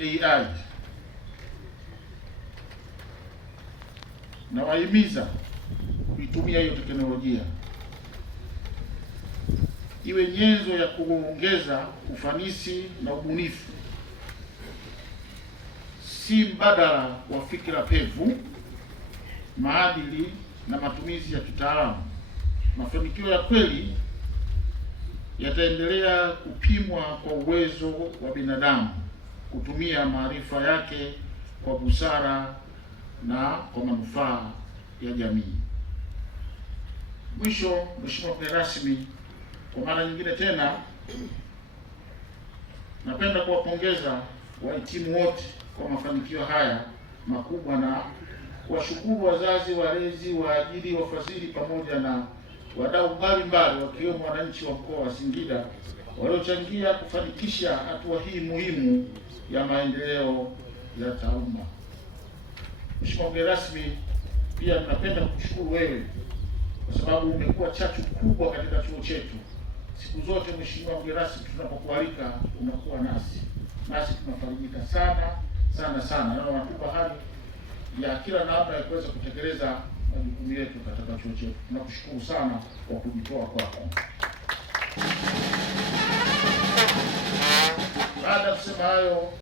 AI. Nawahimiza kuitumia hiyo teknolojia iwe nyenzo ya kuongeza ufanisi na ubunifu, si mbadala wa fikra pevu, maadili na matumizi ya kitaalamu. Mafanikio ya kweli yataendelea kupimwa kwa uwezo wa binadamu kutumia maarifa yake kwa busara na kwa manufaa ya jamii. Mwisho, Mheshimiwa mgeni rasmi, kwa mara nyingine tena napenda kuwapongeza wahitimu wote kwa mafanikio haya makubwa na kuwashukuru wazazi, walezi, waajiri, wafadhili pamoja na wadau mbalimbali wakiwemo wananchi wa mkoa wa Singida waliochangia kufanikisha hatua hii muhimu ya maendeleo ya taaluma. Mheshimiwa mgeni rasmi, pia napenda kukushukuru wewe kwa sababu umekuwa chachu kubwa katika chuo chetu. Siku zote Mheshimiwa mgeni rasmi, tunapokualika unakuwa nasi tunafarijika sana na unatupa hali ya kila namna ya kuweza kutekeleza majukumu yetu katika chuo chetu. Tunakushukuru sana kwa kujitoa kwako. Baada ya kusema hayo